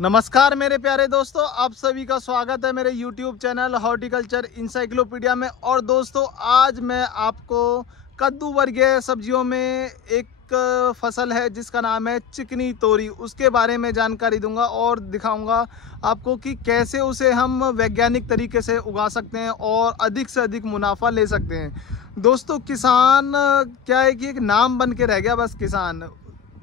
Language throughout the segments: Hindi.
नमस्कार मेरे प्यारे दोस्तों, आप सभी का स्वागत है मेरे YouTube चैनल हॉर्टिकल्चर इंसाइक्लोपीडिया में। और दोस्तों आज मैं आपको कद्दू वर्गीय सब्जियों में एक फसल है जिसका नाम है चिकनी तोरी, उसके बारे में जानकारी दूंगा और दिखाऊंगा आपको कि कैसे उसे हम वैज्ञानिक तरीके से उगा सकते हैं और अधिक से अधिक मुनाफा ले सकते हैं। दोस्तों किसान क्या है कि एक नाम बन के रह गया, बस किसान।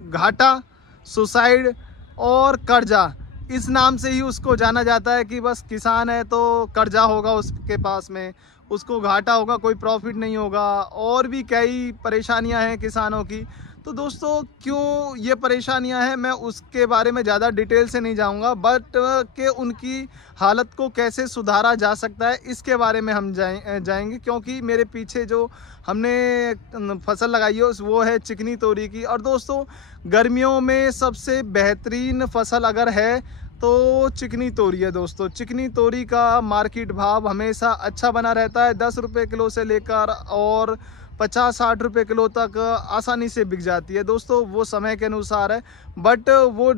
घाटा, सुसाइड और कर्जा, इस नाम से ही उसको जाना जाता है कि बस किसान है तो कर्जा होगा उसके पास में, उसको घाटा होगा, कोई प्रॉफिट नहीं होगा, और भी कई परेशानियां हैं किसानों की। तो दोस्तों क्यों ये परेशानियां हैं मैं उसके बारे में ज़्यादा डिटेल से नहीं जाऊंगा, बट कि उनकी हालत को कैसे सुधारा जा सकता है इसके बारे में हम जाएंगे। क्योंकि मेरे पीछे जो हमने फसल लगाई है वो है चिकनी तोरी की। और दोस्तों गर्मियों में सबसे बेहतरीन फसल अगर है तो चिकनी तोरी है। दोस्तों चिकनी तोरी का मार्केट भाव हमेशा अच्छा बना रहता है, 10 रुपये किलो से लेकर और 50-60 रुपये किलो तक आसानी से बिक जाती है। दोस्तों वो समय के अनुसार है, बट वो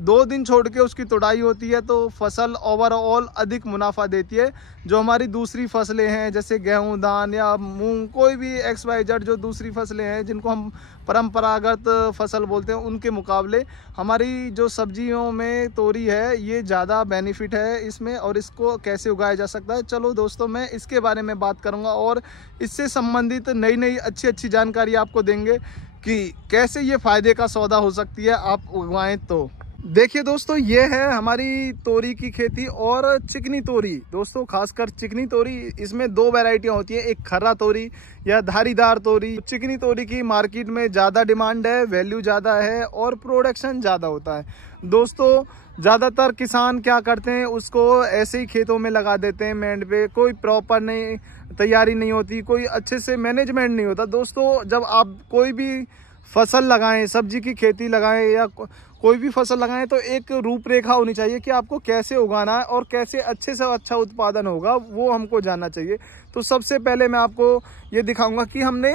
2 दिन छोड़ के उसकी तुड़ाई होती है तो फसल ओवरऑल अधिक मुनाफा देती है। जो हमारी दूसरी फसलें हैं जैसे गेहूं, धान या मूंग, कोई भी XYZ जो दूसरी फसलें हैं जिनको हम परंपरागत फसल बोलते हैं, उनके मुकाबले हमारी जो सब्जियों में तोरी है ये ज़्यादा बेनिफिट है इसमें। और इसको कैसे उगाया जा सकता है, चलो दोस्तों मैं इसके बारे में बात करूँगा और इससे संबंधित नई नई अच्छी जानकारी आपको देंगे कि कैसे ये फ़ायदे का सौदा हो सकती है आप उगाएँ तो। देखिए दोस्तों ये है हमारी तोरी की खेती और चिकनी तोरी। दोस्तों खासकर चिकनी तोरी, इसमें 2 वैरायटियां होती हैं, एक खर्रा तोरी या धारीदार तोरी। चिकनी तोरी की मार्केट में ज़्यादा डिमांड है, वैल्यू ज़्यादा है और प्रोडक्शन ज़्यादा होता है। दोस्तों ज़्यादातर किसान क्या करते हैं, उसको ऐसे ही खेतों में लगा देते हैं मैंड पे, कोई प्रॉपर नहीं तैयारी नहीं होती, कोई अच्छे से मैनेजमेंट नहीं होता। दोस्तों जब आप कोई भी फसल लगाएं, सब्जी की खेती लगाएं या कोई भी फसल लगाएं तो एक रूपरेखा होनी चाहिए कि आपको कैसे उगाना है और कैसे अच्छे से अच्छा उत्पादन होगा, वो हमको जानना चाहिए। तो सबसे पहले मैं आपको ये दिखाऊंगा कि हमने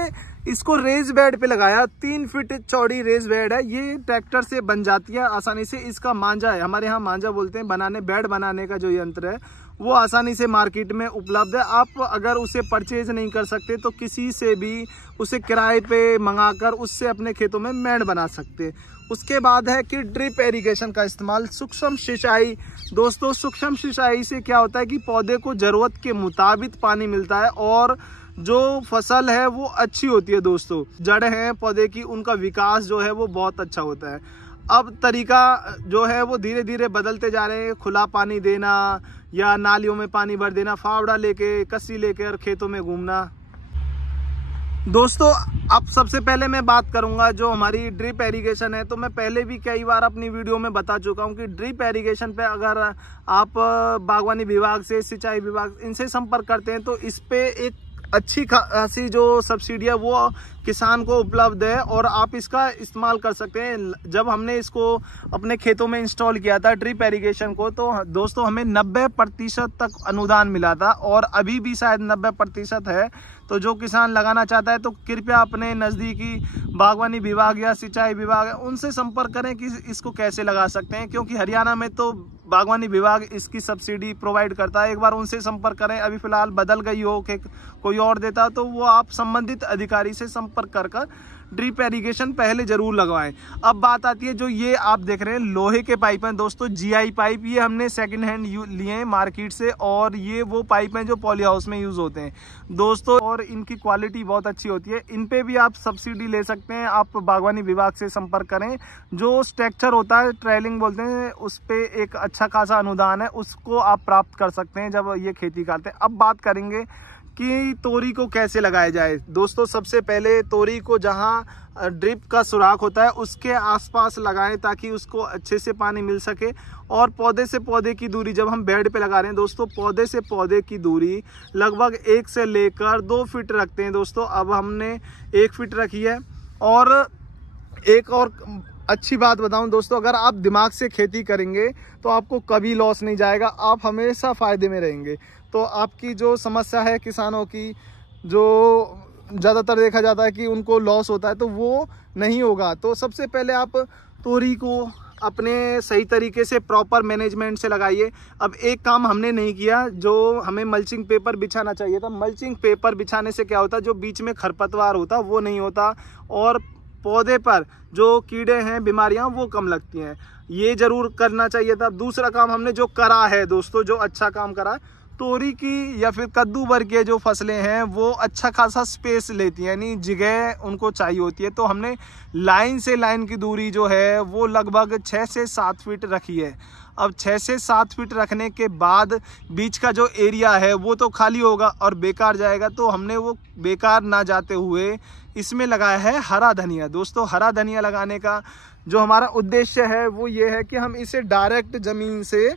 इसको रेज बेड पे लगाया। 3 फीट चौड़ी रेज बेड है, ये ट्रैक्टर से बन जाती है आसानी से। इसका मांझा है, हमारे यहाँ मांझा बोलते हैं, बनाने बेड बनाने का जो यंत्र है वो आसानी से मार्केट में उपलब्ध है। आप अगर उसे परचेज नहीं कर सकते तो किसी से भी उसे किराए पे मंगाकर उससे अपने खेतों में मेड़ बना सकते। उसके बाद है कि ड्रिप इरिगेशन का इस्तेमाल, सूक्ष्म सिंचाई। दोस्तों सूक्ष्म सिंचाई से क्या होता है कि पौधे को ज़रूरत के मुताबिक पानी मिलता है और जो फसल है वो अच्छी होती है। दोस्तों जड़ हैं पौधे की, उनका विकास जो है वो बहुत अच्छा होता है। अब तरीका जो है वो धीरे धीरे बदलते जा रहे हैं, खुला पानी देना या नालियों में पानी भर देना, फावड़ा लेके, कस्सी लेकर खेतों में घूमना। दोस्तों अब सबसे पहले मैं बात करूंगा जो हमारी ड्रिप इरिगेशन है। तो मैं पहले भी कई बार अपनी वीडियो में बता चुका हूं कि ड्रिप इरिगेशन पे अगर आप बागवानी विभाग से, सिंचाई विभाग, इनसे संपर्क करते हैं तो इस पे एक अच्छी खासी जो सब्सिडी है वो किसान को उपलब्ध है और आप इसका इस्तेमाल कर सकते हैं। जब हमने इसको अपने खेतों में इंस्टॉल किया था ड्रिप इरिगेशन को, तो दोस्तों हमें 90% तक अनुदान मिला था और अभी भी शायद 90% है। तो जो किसान लगाना चाहता है तो कृपया अपने नज़दीकी बागवानी विभाग या सिंचाई विभाग है उनसे संपर्क करें कि इसको कैसे लगा सकते हैं। क्योंकि हरियाणा में तो बागवानी विभाग इसकी सब्सिडी प्रोवाइड करता है, एक बार उनसे संपर्क करें। अभी फिलहाल बदल गई हो कि कोई और देता तो वो आप संबंधित अधिकारी से संपर्क कर ड्रिप इरिगेशन पहले जरूर लगवाएं। अब बात आती है जो ये आप देख रहे हैं लोहे के पाइप हैं दोस्तों, GI पाइप। ये हमने सेकंड हैंड लिए हैं मार्केट से और ये वो पाइप हैं जो पॉली हाउस में यूज होते हैं दोस्तों, और इनकी क्वालिटी बहुत अच्छी होती है। इन पे भी आप सब्सिडी ले सकते हैं, आप बागवानी विभाग से संपर्क करें। जो स्ट्रक्चर होता है, ट्रेलिंग बोलते हैं, उस पे एक अच्छा खासा अनुदान है, उसको आप प्राप्त कर सकते हैं जब ये खेती करते हैं। अब बात करेंगे कि तोरी को कैसे लगाया जाए। दोस्तों सबसे पहले तोरी को जहां ड्रिप का सुराख होता है उसके आसपास लगाएं ताकि उसको अच्छे से पानी मिल सके। और पौधे से पौधे की दूरी, जब हम बेड पे लगा रहे हैं दोस्तों, पौधे से पौधे की दूरी लगभग 1 से लेकर 2 फीट रखते हैं दोस्तों। अब हमने 1 फीट रखी है। और एक और अच्छी बात बताऊं दोस्तों, अगर आप दिमाग से खेती करेंगे तो आपको कभी लॉस नहीं जाएगा, आप हमेशा फायदे में रहेंगे। तो आपकी जो समस्या है किसानों की, जो ज़्यादातर देखा जाता है कि उनको लॉस होता है, तो वो नहीं होगा। तो सबसे पहले आप तोरी को अपने सही तरीके से प्रॉपर मैनेजमेंट से लगाइए। अब एक काम हमने नहीं किया, जो हमें मल्चिंग पेपर बिछाना चाहिए था। मल्चिंग पेपर बिछाने से क्या होता है, जो बीच में खरपतवार होता वो नहीं होता और पौधे पर जो कीड़े हैं, बीमारियां वो कम लगती हैं। ये जरूर करना चाहिए था। दूसरा काम हमने जो करा है दोस्तों, जो अच्छा काम करा, तोरी की या फिर कद्दू वर्गीय जो फसलें हैं वो अच्छा खासा स्पेस लेती हैं, यानी जगह उनको चाहिए होती है। तो हमने लाइन से लाइन की दूरी जो है वो लगभग 6 से 7 फीट रखी है। अब 6 से 7 फीट रखने के बाद बीच का जो एरिया है वो तो खाली होगा और बेकार जाएगा। तो हमने वो बेकार ना जाते हुए इसमें लगाया है हरा धनिया। दोस्तों, हरा धनिया लगाने का जो हमारा उद्देश्य है वो ये है कि हम इसे डायरेक्ट ज़मीन से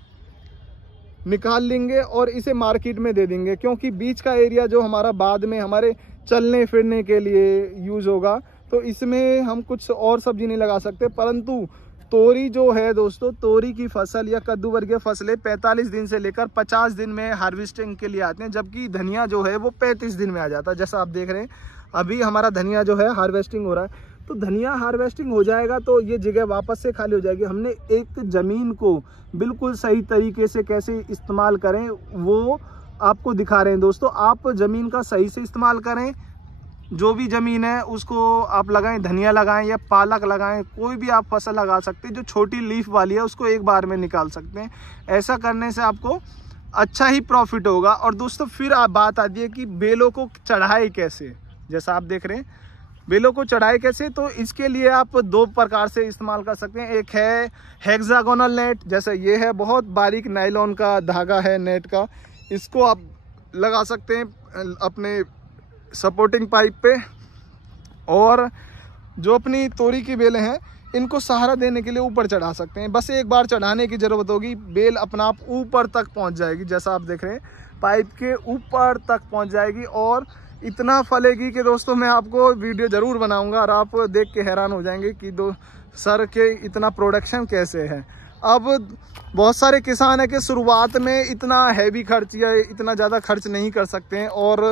निकाल लेंगे और इसे मार्केट में दे देंगे, क्योंकि बीच का एरिया जो हमारा बाद में हमारे चलने फिरने के लिए यूज़ होगा, तो इसमें हम कुछ और सब्जी नहीं लगा सकते। परंतु तोरी जो है दोस्तों, तोरी की फसल या कद्दू वर्गीय फसलें 45 दिन से लेकर 50 दिन में हार्वेस्टिंग के लिए आते हैं, जबकि धनिया जो है वो 35 दिन में आ जाता है। जैसा आप देख रहे हैं अभी हमारा धनिया जो है हार्वेस्टिंग हो रहा है। तो धनिया हार्वेस्टिंग हो जाएगा तो ये जगह वापस से खाली हो जाएगी। हमने एक ज़मीन को बिल्कुल सही तरीके से कैसे इस्तेमाल करें वो आपको दिखा रहे हैं दोस्तों। आप ज़मीन का सही से इस्तेमाल करें, जो भी ज़मीन है उसको आप लगाएं, धनिया लगाएं या पालक लगाएं, कोई भी आप फसल लगा सकते हैं। जो छोटी लीफ वाली है उसको एक बार में निकाल सकते हैं। ऐसा करने से आपको अच्छा ही प्रॉफिट होगा। और दोस्तों फिर आप बात आती है कि बेलों को चढ़ाए कैसे। जैसा आप देख रहे हैं बेलों को चढ़ाए कैसे, तो इसके लिए आप 2 प्रकार से इस्तेमाल कर सकते हैं। एक है हेक्सागोनल नेट, जैसे ये है बहुत बारीक नायलॉन का धागा है नेट का, इसको आप लगा सकते हैं अपने सपोर्टिंग पाइप पे। और जो अपनी तोरी की बेलें हैं इनको सहारा देने के लिए ऊपर चढ़ा सकते हैं। बस एक बार चढ़ाने की ज़रूरत होगी, बेल अपना आप ऊपर तक पहुंच जाएगी। जैसा आप देख रहे हैं पाइप के ऊपर तक पहुंच जाएगी और इतना फलेगी कि दोस्तों मैं आपको वीडियो ज़रूर बनाऊंगा और आप देख के हैरान हो जाएंगे कि सर के इतना प्रोडक्शन कैसे है। अब बहुत सारे किसान है कि शुरुआत में इतना हैवी खर्च या इतना ज़्यादा खर्च नहीं कर सकते हैं और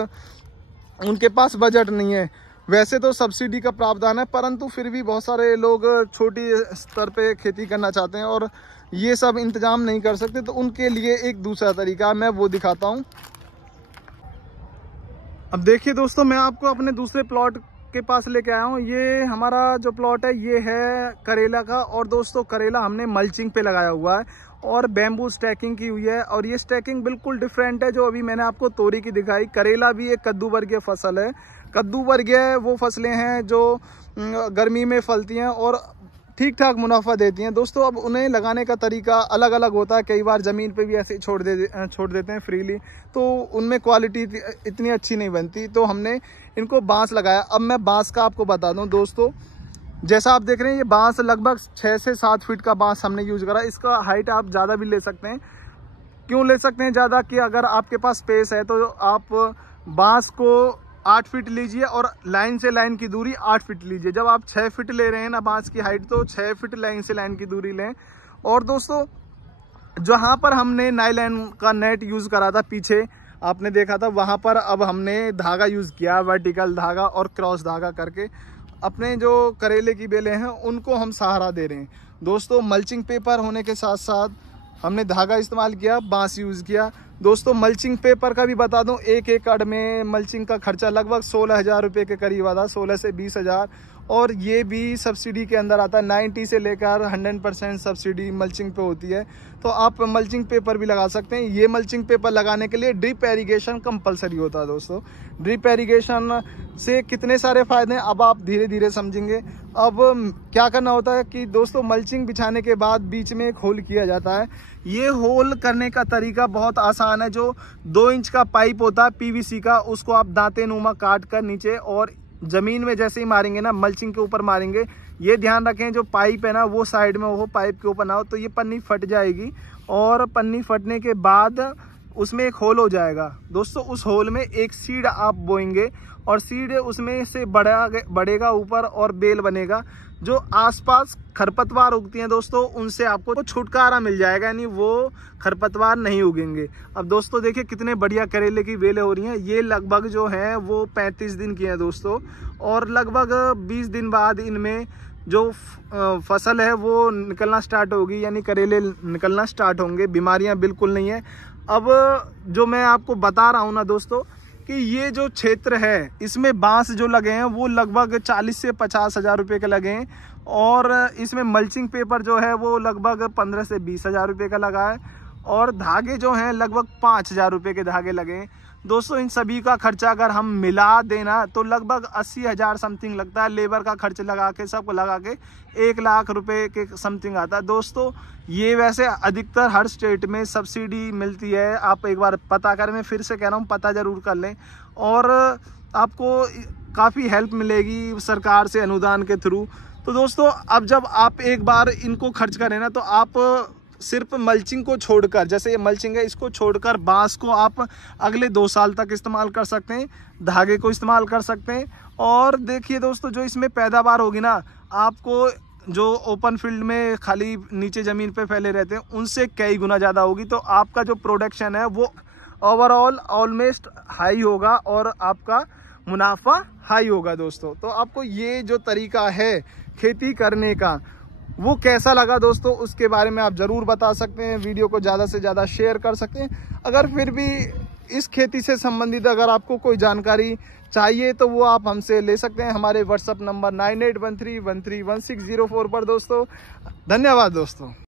उनके पास बजट नहीं है। वैसे तो सब्सिडी का प्रावधान है, परंतु फिर भी बहुत सारे लोग छोटी स्तर पे खेती करना चाहते हैं और ये सब इंतजाम नहीं कर सकते। तो उनके लिए एक दूसरा तरीका मैं वो दिखाता हूँ। अब देखिए दोस्तों, मैं आपको अपने दूसरे प्लॉट के पास लेके आया हूँ। ये हमारा जो प्लॉट है ये है करेला का। और दोस्तों करेला हमने मल्चिंग पे लगाया हुआ है और बैम्बू स्टैकिंग की हुई है। और ये स्टैकिंग बिल्कुल डिफरेंट है जो अभी मैंने आपको तोरी की दिखाई। करेला भी एक कद्दू वर्गीय फसल है। कद्दू वर्गीय वो फसलें हैं जो गर्मी में फलती हैं और ठीक ठाक मुनाफा देती हैं दोस्तों। अब उन्हें लगाने का तरीका अलग अलग होता है। कई बार ज़मीन पे भी ऐसे छोड़ देते हैं फ्रीली, तो उनमें क्वालिटी इतनी अच्छी नहीं बनती। तो हमने इनको बांस लगाया। अब मैं बांस का आपको बता दूं दोस्तों, जैसा आप देख रहे हैं ये बांस लगभग 6 से 7 फीट का बांस हमने यूज़ करा। इसका हाइट आप ज़्यादा भी ले सकते हैं। क्यों ले सकते हैं ज़्यादा, कि अगर आपके पास स्पेस है तो आप बांस को 8 फीट लीजिए और लाइन से लाइन की दूरी 8 फीट लीजिए। जब आप 6 फीट ले रहे हैं ना बांस की हाइट, तो 6 फीट लाइन से लाइन की दूरी लें। और दोस्तों जहाँ पर हमने नायलॉन का नेट यूज़ करा था पीछे आपने देखा था, वहाँ पर अब हमने धागा यूज़ किया, वर्टिकल धागा और क्रॉस धागा करके अपने जो करेले की बेलें हैं उनको हम सहारा दे रहे हैं दोस्तों। मल्चिंग पेपर होने के साथ साथ हमने धागा इस्तेमाल किया, बांस यूज़ किया। दोस्तों मल्चिंग पेपर का भी बता दूं, 1 एकड़ में मल्चिंग का खर्चा लगभग 16,000 रुपये के करीब आता, 16 से 20,000। और ये भी सब्सिडी के अंदर आता है। 90 से लेकर 100% सब्सिडी मल्चिंग पे होती है। तो आप मल्चिंग पेपर भी लगा सकते हैं। ये मल्चिंग पेपर लगाने के लिए ड्रिप एरीगेशन कंपलसरी होता है दोस्तों। ड्रिप एरीगेशन से कितने सारे फ़ायदे हैं अब आप धीरे धीरे समझेंगे। अब क्या करना होता है कि दोस्तों मल्चिंग बिछाने के बाद बीच में एक होल किया जाता है। ये होल करने का तरीका बहुत आसान है। जो 2 इंच का पाइप होता है PVC का, उसको आप दांते नुमा काट कर नीचे और ज़मीन में जैसे ही मारेंगे ना, मल्चिंग के ऊपर मारेंगे, ये ध्यान रखें जो पाइप है ना वो साइड में हो, पाइप के ऊपर ना हो, तो ये पन्नी फट जाएगी। और पन्नी फटने के बाद उसमें एक होल हो जाएगा दोस्तों। उस होल में एक सीड आप बोएंगे और सीड उसमें से बढ़ेगा ऊपर और बेल बनेगा। जो आसपास खरपतवार उगती हैं दोस्तों, उनसे आपको छुटकारा मिल जाएगा, यानी वो खरपतवार नहीं उगेंगे। अब दोस्तों देखिए कितने बढ़िया करेले की बेलें हो रही हैं। ये लगभग जो है वो 35 दिन की हैं दोस्तों, और लगभग 20 दिन बाद इनमें जो फसल है वो निकलना स्टार्ट होगी, यानी करेले निकलना स्टार्ट होंगे। बीमारियां बिल्कुल नहीं है। अब जो मैं आपको बता रहा हूँ ना दोस्तों कि ये जो क्षेत्र है इसमें बांस जो लगे हैं वो लगभग 40 से 50 हज़ार रुपये के लगे हैं, और इसमें मल्चिंग पेपर जो है वो लगभग 15 से 20 हज़ार रुपये का लगा है, और धागे जो हैं लगभग 5 हज़ार रुपये के धागे लगे हैं। दोस्तों इन सभी का खर्चा अगर हम मिला देना तो लगभग 80 हज़ार समथिंग लगता है। लेबर का खर्च लगा के सबको लगा के 1 लाख रुपए के समथिंग आता है। दोस्तों ये वैसे अधिकतर हर स्टेट में सब्सिडी मिलती है, आप एक बार पता करें, मैं फिर से कह रहा हूँ पता ज़रूर कर लें, और आपको काफ़ी हेल्प मिलेगी सरकार से अनुदान के थ्रू। तो दोस्तों अब जब आप एक बार इनको खर्च करें ना तो आप सिर्फ मल्चिंग को छोड़कर, जैसे ये मल्चिंग है इसको छोड़कर बांस को आप अगले 2 साल तक इस्तेमाल कर सकते हैं, धागे को इस्तेमाल कर सकते हैं। और देखिए दोस्तों जो इसमें पैदावार होगी ना, आपको जो ओपन फील्ड में खाली नीचे ज़मीन पे फैले रहते हैं उनसे कई गुना ज़्यादा होगी। तो आपका जो प्रोडक्शन है वो ओवरऑल ऑलमोस्ट हाई होगा और आपका मुनाफा हाई होगा। दोस्तों तो आपको ये जो तरीका है खेती करने का वो कैसा लगा दोस्तों, उसके बारे में आप ज़रूर बता सकते हैं। वीडियो को ज़्यादा से ज़्यादा शेयर कर सकते हैं। अगर फिर भी इस खेती से संबंधित अगर आपको कोई जानकारी चाहिए तो वो आप हमसे ले सकते हैं हमारे व्हाट्सएप नंबर 9813131604 पर। दोस्तों धन्यवाद दोस्तों।